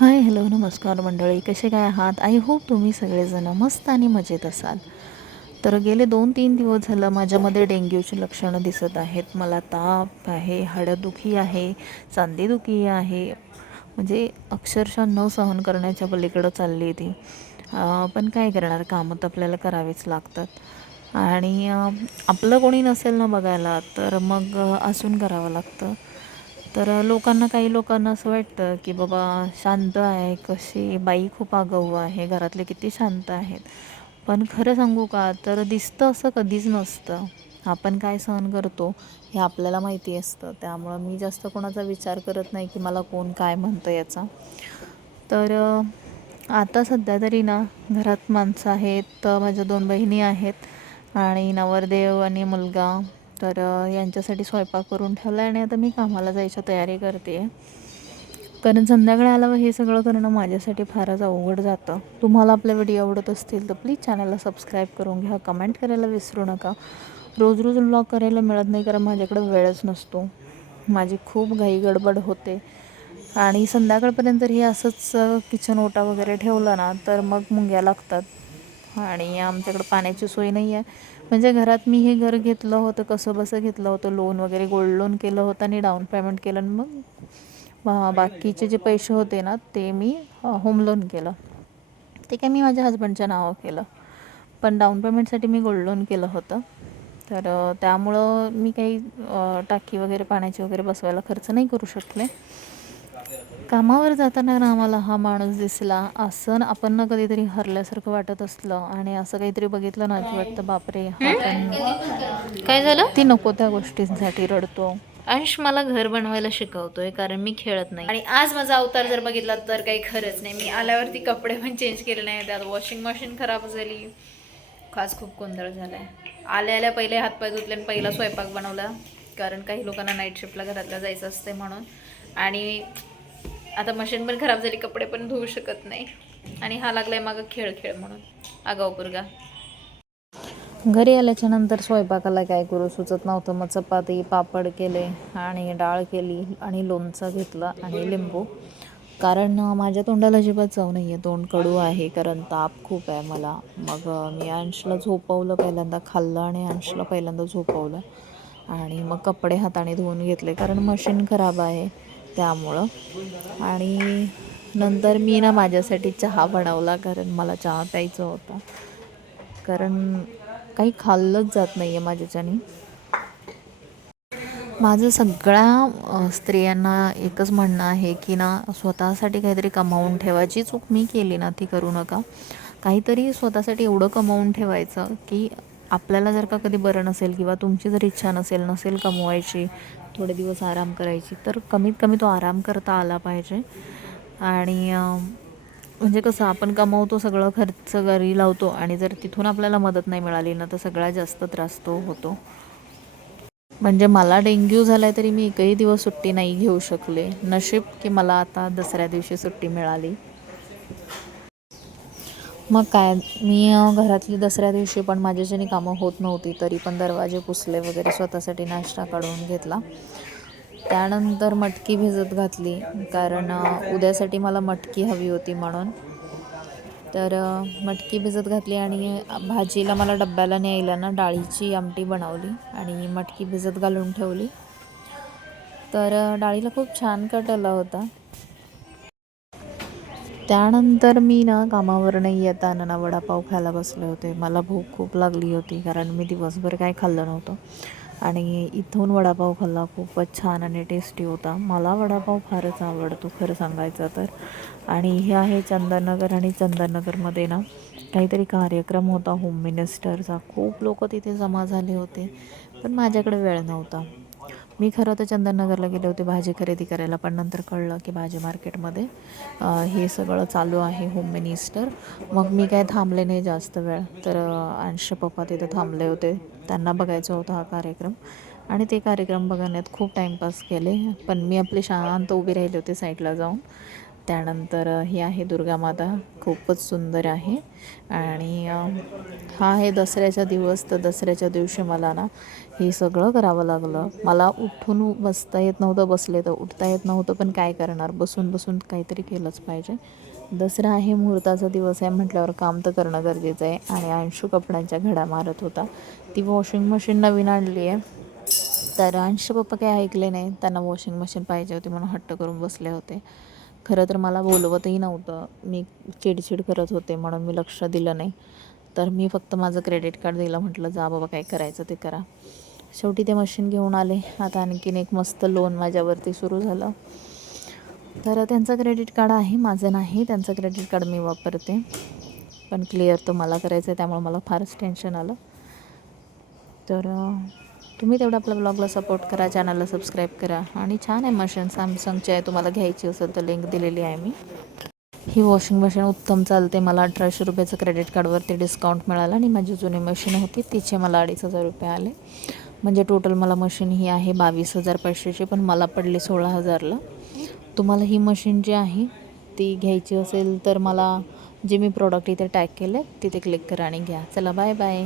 Hi hello नमस्कार मंडळी. कसे काय आहात? आय होप तुम्ही सगळेजण मस्त आणि मजेत असाल. तर गेले दोन तीन दिवस झालं माझ्यामध्ये डेंग्यूची लक्षणं दिसत आहेत. मला ताप आहे हाडंदुखी आहे चांदीदुखी आहे. म्हणजे अक्षरशः न सहन करण्याच्या पलीकडं चालली ती. पण काय करणार? कामं तर आपल्याला करावीच लागतात. आणि आपलं कोणी नसेल ना बघायला तर मग असून करावं लागतं. तर लोकांना काही लोकांना असं वाटतं की बाबा शांत आहे कशी बाई खूप आगाऊ आहे घरातले किती शांत आहेत. पण खरं सांगू का तर दिसतं असं कधीच नसतं. आपण काय सहन करतो हे आपल्याला माहिती असतं. त्यामुळं मी जास्त कोणाचा विचार करत नाही की मला कोण काय म्हणतं याचा. तर आता सध्या तरी ना घरात माणसं आहेत माझ्या दोन बहिणी आहेत आणि नवरदेव आणि मुलगा. तर यांच्यासाठी स्वयंपाक करून ठेवला आणि आता मी कामाला जायच्या तयारी करते. कारण संध्याकाळी आल्यावर हे सगळं करणं माझ्यासाठी फारच अवघड जातं. तुम्हाला आपले व्हिडिओ आवडत असतील तर प्लीज चॅनलला सबस्क्राईब करून घ्या. कमेंट करायला विसरू नका. रोज रोज ब्लॉग करायला मिळत नाही कारण माझ्याकडे वेळच नसतो. माझी खूप घाई गडबड होते. आणि संध्याकाळपर्यंत हे असंच किचन ओटा वगैरे ठेवलं ना तर मग मुंग्या लागतात. आणि आमच्याकडं पाण्याची सोय नाही आहे. म्हणजे घरात मी हे घर घेतलं होतं कसं बसं घेतलं होतं लोन वगैरे गोल्ड लोन केलं होतं आणि डाऊन पेमेंट केलं आणि मग बाकीचे जे पैसे होते ना ते मी होम लोन केलं. ते काय मी माझ्या हजबंडच्या नावावर केलं. पण डाऊन पेमेंटसाठी मी गोल्ड लोन केलं होतं. तर त्यामुळं मी काही टाकी वगैरे पाण्याची वगैरे बसवायला खर्च नाही करू शकले. कामावर जाताना ना आम्हाला हा माणूस दिसला. असं आपण ना कधीतरी हरल्यासारखं वाटत असलं आणि असं काहीतरी बघितलं ना की वाटतं बापरे हा पण काय झालं? ती नको त्या गोष्टींसाठी रडतो. अंश मला घर बनवायला शिकवतोय कारण मी खेळत नाही. आणि आज माझा अवतार जर बघितला तर काही खरंच नाही. मी आल्यावरती कपडे पण चेंज केले नाही. त्यात वॉशिंग मशीन खराब झाली. खास खूप गोंधळ झालाय. आल्या आल्या पहिले हातपाय धुतले आणि पहिला स्वयंपाक बनवला. कारण काही लोकांना नाईट शिफ्टला घरातला जायचं असते म्हणून. आणि आता मशीन पण खराब झाली कपडे पण धुवू शकत नाही. आणि हा लागलाय मागं खेळ खेळ म्हणून. आगाऊ पुरगा. घरी आल्याच्यानंतर स्वयंपाकाला काय करू? सुचत नव्हतं. मग चपाती पापड केले आणि डाळ केली आणि लोणचं घेतलं आणि लिंबू. कारण माझ्या तोंडाला अजिबात चव नाही आहे तोंड कडू आहे कारण ताप खूप आहे मला. मग मी अंशला झोपवलं पहिल्यांदा खाल्लं आणि अंशला पहिल्यांदा झोपवलं. आणि मग कपडे हाताने धुवून घेतले कारण मशीन खराब आहे. त्यामुळं. आणि नंतर मी ना माझ्यासाठी चहा बनवला कारण मला चहा प्यायचा होता. कारण काही खाल्लंच जात नाही आहे माझ्याच्यानी. माझं सगळ्या स्त्रियांना एकच म्हणणं आहे की ना स्वतःसाठी काहीतरी कमावून ठेवायची चूक मी केली ना ती करू नका. काहीतरी स्वतःसाठी एवढं कमावून ठेवायचं की आपल्याला जर का कधी बरं नसेल किंवा तुमची जर इच्छा नसेल नसेल कमवायची थोडे दिवस आराम करायची. तर कमीत कमी तो आराम करता आला पाहिजे. आणि म्हणजे कसं आपण कमवतो सगळं खर्च घरी लावतो आणि जर तिथून आपल्याला मदत नाही मिळाली ना तर सगळ्यात जास्त त्रास तो होतो. म्हणजे मला डेंग्यू झाला आहे तरी मी एकही दिवस सुट्टी नाही घेऊ शकले. नशीब की मला आता दसऱ्या दिवशी सुट्टी मिळाली. मग काय मी घरातली दसऱ्या दिवशी पण माझ्याच्याने कामं होत नव्हती तरी पण दरवाजे पुसले वगैरे स्वतःसाठी नाश्ता काढून घेतला. त्यानंतर मटकी भिजत घातली कारण उद्यासाठी मला मटकी हवी होती म्हणून. तर मटकी भिजत घातली आणि भाजीला मला डब्याला न्यायला ना डाळीची आमटी बनवली आणि मटकी भिजत घालून ठेवली. तर डाळीला खूप छान कट आला होता. त्यानंतर मी ना कामावरनं येताना ना वडापाव खायला बसले होते. मला भूक खूप लागली होती कारण मी दिवसभर काय खाल्लं नव्हतं. आणि इथून वडापाव खाल्ला खूपच छान आणि टेस्टी होता. मला वडापाव फारच आवडतो खरं सांगायचं तर. आणि हे आहे चंदननगर आणि चंदननगरमध्ये ना काहीतरी कार्यक्रम होता. होम मिनिस्टरचा खूप लोक तिथे जमा झाले होते पण माझ्याकडे वेळ नव्हता. मी खरं तर चंदननगरला गेले होते भाजी खरेदी करायला पण नंतर कळलं की भाजी मार्केटमध्ये हे सगळं चालू आहे होम मिनिस्टर. मग मी काय थांबले नाही जास्त वेळ. तर अंश पप्पा तिथं थांबले होते. त्यांना बघायचा होता हा कार्यक्रम. आणि ते कार्यक्रम बघण्यात खूप टाईमपास केले. पण मी आपली शांत उभी राहिली होते साईडला जाऊन. त्यानंतर ही आहे दुर्गा माता. खूपच सुंदर आहे. आणि हा आहे दसऱ्याचा दिवस. तर दसऱ्याच्या दिवशी मला ना हे सगळं करावं लागलं. मला उठून बसता येत नव्हतं बसले तर उठता येत नव्हतं. पण काय करणार? बसून बसून काहीतरी केलंच पाहिजे. दसरा आहे मुहूर्ताचा दिवस आहे म्हटल्यावर काम तर करणं गरजेचं आहे. आणि अंशू कपड्यांच्या घड्या मारत होता. ती वॉशिंग मशीन नवीन आणली आहे. तर अंश पप्पा काही ऐकले नाही? त्यांना वॉशिंग मशीन पाहिजे होती म्हणून हट्ट करून बसले होते. खरं तर मला बोलवतही नव्हतं. मी चिडचिड करत होते म्हणून मी लक्ष दिलं नाही. तर मी फक्त माझं क्रेडिट कार्ड दिलं. म्हटलं जा बाबा काय करायचं ते करा. शेवटी ते मशीन घेऊन आले. आता आणखीन एक मस्त लोन माझ्यावरती सुरू झालं. तर त्यांचं क्रेडिट कार्ड आहे माझं नाही. त्यांचं क्रेडिट कार्ड मी वापरते. पण क्लिअर तो मला करायचं आहे त्यामुळे मला फारच टेन्शन आलं. तर तुम्ही तेवढं आपल्या ब्लॉगला सपोर्ट करा चॅनलला सबस्क्राईब करा. आणि छान आहे मशीन सॅमसंगची आहे. तुम्हाला घ्यायची असेल तर लिंक दिलेली आहे मी. ही वॉशिंग मशीन उत्तम चालते. मला अठराशे रुपयाचं क्रेडिट कार्डवरती डिस्काउंट मिळाला आणि माझी जुनी मशीन होती. तिचे मला अडीच हजार रुपये आले. म्हणजे टोटल मला मशीन ही आहे बावीस हजार पाचशेची पण मला पडली सोळा हजारला. तुम्हाला ही मशीन जी आहे ती घ्यायची असेल तर मला जे मी प्रॉडक्ट इथे टॅग आहे तिथे क्लिक करा आणि घ्या. चला बाय बाय